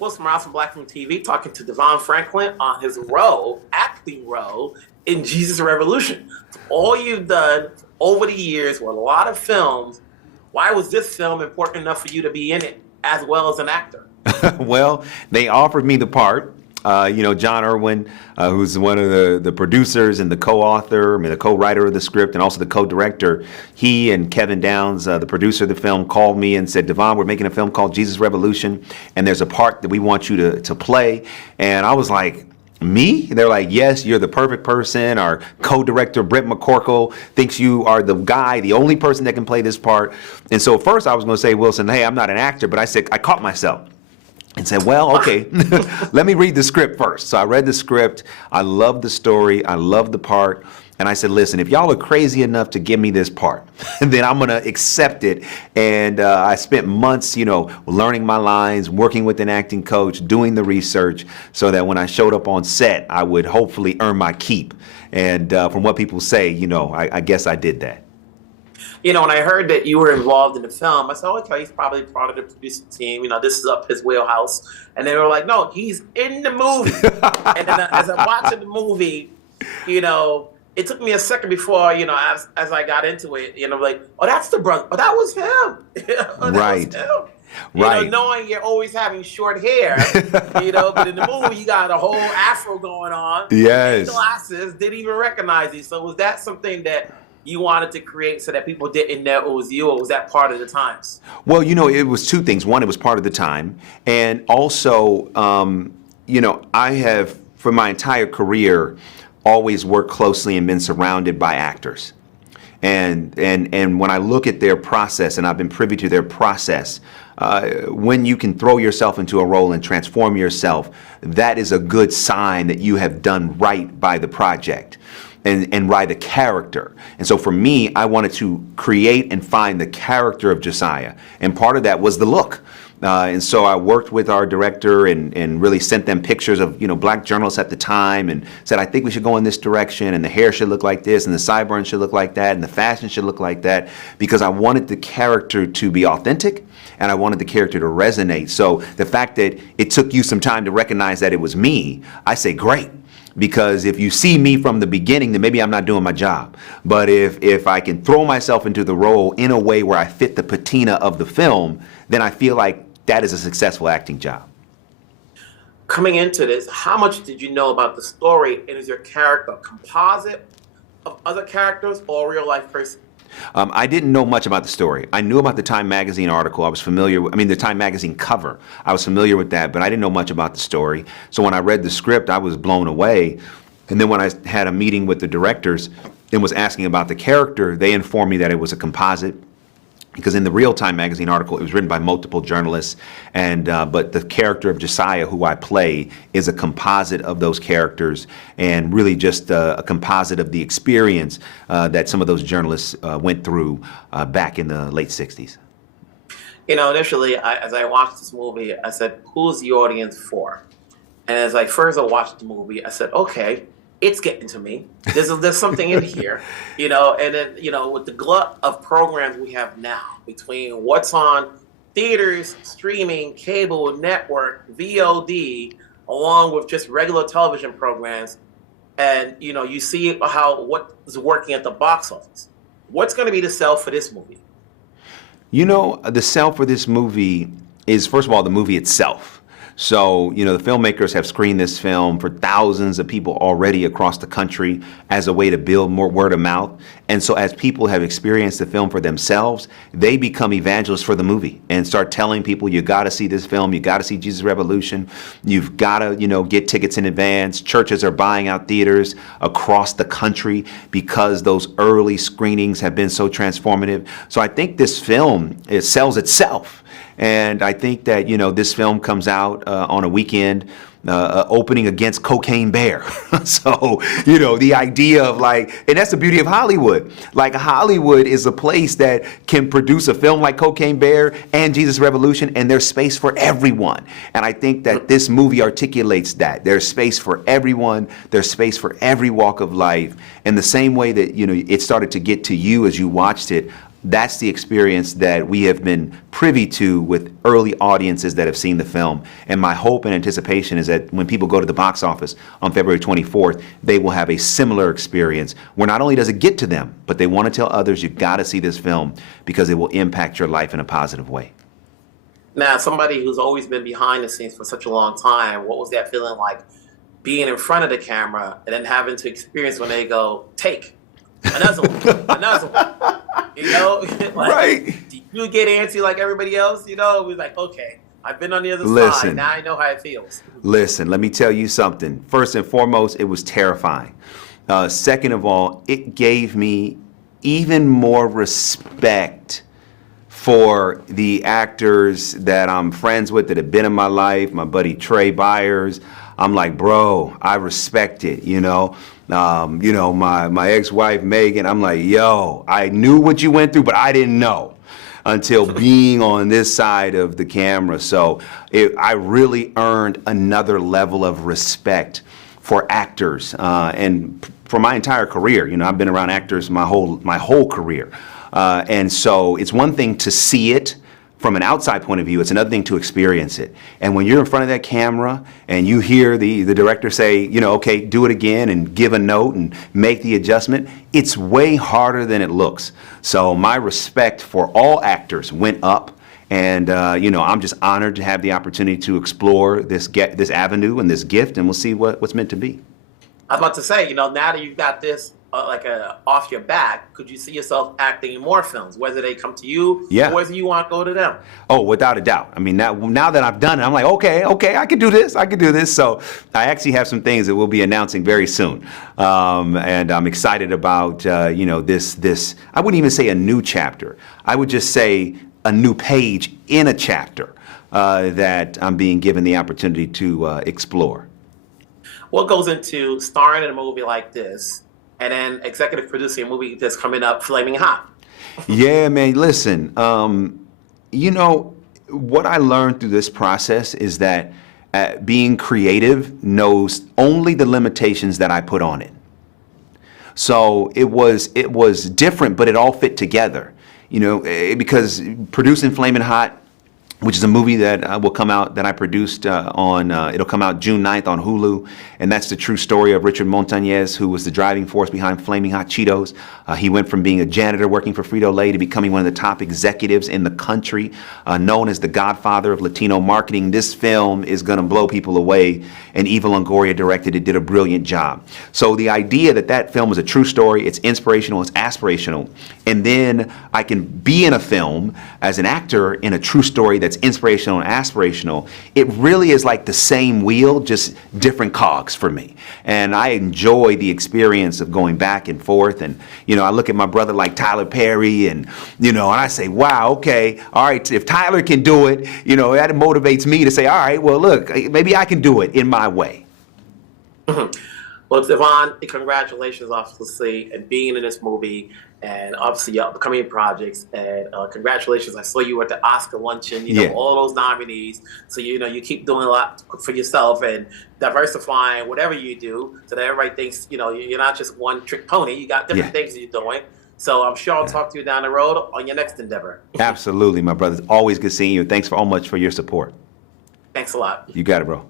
Wilson Morales from Black Film TV talking to DeVon Franklin on his acting role in Jesus Revolution. All you've done over the years with a lot of films, why was this film important enough for you to be in it as well as an actor? Well, they offered me the part. Jon Erwin, who's one of the producers and the co-author, the co-writer of the script, and also the co-director, he and Kevin Downs, the producer of the film, called me and said, DeVon, we're making a film called Jesus Revolution, and there's a part that we want you to play. And I was like, me? They're like, yes, you're the perfect person. Our co-director, Brent McCorkle, thinks you are the guy, the only person that can play this part. And so at first I was going to say, Wilson, hey, I'm not an actor, but I said, I caught myself and said, well, okay, let me read the script first. So I read the script. I loved the story. I loved the part. And I said, listen, if y'all are crazy enough to give me this part, then I'm going to accept it. And I spent months, learning my lines, working with an acting coach, doing the research so that when I showed up on set, I would hopefully earn my keep. And from what people say, I guess I did that. When I heard that you were involved in the film, I said, okay, he's probably part of the producing team. This is up his wheelhouse. And they were like, no, he's in the movie. And then as I'm watching the movie, it took me a second before, as I got into it, like, oh, that's the brother. Oh, that was him. Right. Was him. Right. Knowing you're always having short hair, but in the movie you got a whole afro going on. Yes. Glasses, didn't even recognize you. So was that something that you wanted to create so that people didn't know it was you, or was that part of the times? Well, it was two things. One, it was part of the time. And also, I have, for my entire career, always worked closely and been surrounded by actors. And when I look at their process, and I've been privy to their process, when you can throw yourself into a role and transform yourself, that is a good sign that you have done right by the project and by the character. And so for me, I wanted to create and find the character of Josiah. And part of that was the look. And so I worked with our director and really sent them pictures of, black journalists at the time and said, I think we should go in this direction, and the hair should look like this, and the sideburns should look like that, and the fashion should look like that, because I wanted the character to be authentic and I wanted the character to resonate. So the fact that it took you some time to recognize that it was me, I say great. Because if you see me from the beginning, then maybe I'm not doing my job. But if I can throw myself into the role in a way where I fit the patina of the film, then I feel like that is a successful acting job. Coming into this, how much did you know about the story, and is your character a composite of other characters or a real life person? I didn't know much about the story. I knew about the Time Magazine article. I was familiar with, the Time Magazine cover. I was familiar with that, but I didn't know much about the story. So when I read the script, I was blown away. And then when I had a meeting with the directors and was asking about the character, they informed me that it was a composite. Because in the real Time Magazine article, it was written by multiple journalists, but the character of Josiah, who I play, is a composite of those characters, and really just a composite of the experience that some of those journalists went through back in the late 60s. Initially, as I watched this movie, I said, who's the audience for? And as I first watched the movie, I said, okay, it's getting to me. There's something in here, and then, with the glut of programs we have now, between what's on theaters, streaming, cable, network, VOD, along with just regular television programs, and, you see what is working at the box office. What's going to be the sell for this movie? The sell for this movie is, first of all, the movie itself. So, the filmmakers have screened this film for thousands of people already across the country as a way to build more word of mouth. And so as people have experienced the film for themselves, they become evangelists for the movie and start telling people, you got to see this film. You got to see Jesus Revolution. You've got to, get tickets in advance. Churches are buying out theaters across the country because those early screenings have been so transformative. So I think this film, it sells itself. And I think that, this film comes out on a weekend opening against Cocaine Bear. So, the idea of and that's the beauty of Hollywood. Hollywood is a place that can produce a film like Cocaine Bear and Jesus Revolution, and there's space for everyone. And I think that this movie articulates that. There's space for everyone. There's space for every walk of life. And the same way that, it started to get to you as you watched it, That's the experience that we have been privy to with early audiences that have seen the film. And my hope and anticipation is that when people go to the box office on February 24th, they will have a similar experience where not only does it get to them, but they want to tell others, you got to see this film because it will impact your life in a positive way. Now, somebody who's always been behind the scenes for such a long time, what was that feeling like being in front of the camera and then having to experience when they go, take another one, another one? You know, like, Right. Do you get antsy like everybody else? You know, we're like, okay, I've been on the other Listen. side. Now I know how it feels. Listen, let me tell you something. First and foremost, it was terrifying. Second of all, it gave me even more respect for the actors that I'm friends with that have been in my life. My buddy Trey Byers. I'm like, bro, I respect it, you know. My ex-wife Megan, I'm like, yo, I knew what you went through, but I didn't know until being on this side of the camera. So I really earned another level of respect for actors and for my entire career. You know, I've been around actors my whole career. And so it's one thing to see it from an outside point of view, it's another thing to experience it. And when you're in front of that camera and you hear the director say, you know, okay, do it again and give a note and make the adjustment, it's way harder than it looks. So my respect for all actors went up. And, I'm just honored to have the opportunity to explore this avenue and this gift, and we'll see what's meant to be. I was about to say, now that you've got this off your back, could you see yourself acting in more films, whether they come to you or whether you want to go to them? Oh, without a doubt. I mean, now that I've done it, I'm like, okay, I can do this. So I actually have some things that we'll be announcing very soon. And I'm excited about, this, I wouldn't even say a new chapter. I would just say a new page in a chapter that I'm being given the opportunity to explore. What goes into starring in a movie like this and then executive producing a movie that's coming up, Flaming Hot? Yeah, man, listen, what I learned through this process is that being creative knows only the limitations that I put on it. So it was different, but it all fit together, because producing Flamin' Hot, which is a movie that will come out, that I produced it'll come out June 9th on Hulu. And that's the true story of Richard Montañez, who was the driving force behind Flaming Hot Cheetos. He went from being a janitor working for Frito-Lay to becoming one of the top executives in the country, known as the godfather of Latino marketing. This film is gonna blow people away, and Eva Longoria directed it, did a brilliant job. So the idea that film is a true story, it's inspirational, it's aspirational, and then I can be in a film as an actor in a true story that's inspirational and aspirational, it really is like the same wheel, just different cogs for me. And I enjoy the experience of going back and forth. And, I look at my brother like Tyler Perry and I say, wow, okay, all right, if Tyler can do it, that motivates me to say, all right, well, look, maybe I can do it in my way. Well, DeVon, congratulations, obviously, and being in this movie, and obviously your upcoming projects. And congratulations! I saw you at the Oscar luncheon. All those nominees. So you keep doing a lot for yourself and diversifying whatever you do, so that everybody thinks you're not just one trick pony. You got different things you're doing. So I'm sure I'll talk to you down the road on your next endeavor. Absolutely, my brother. It's always good seeing you. Thanks so much for your support. Thanks a lot. You got it, bro.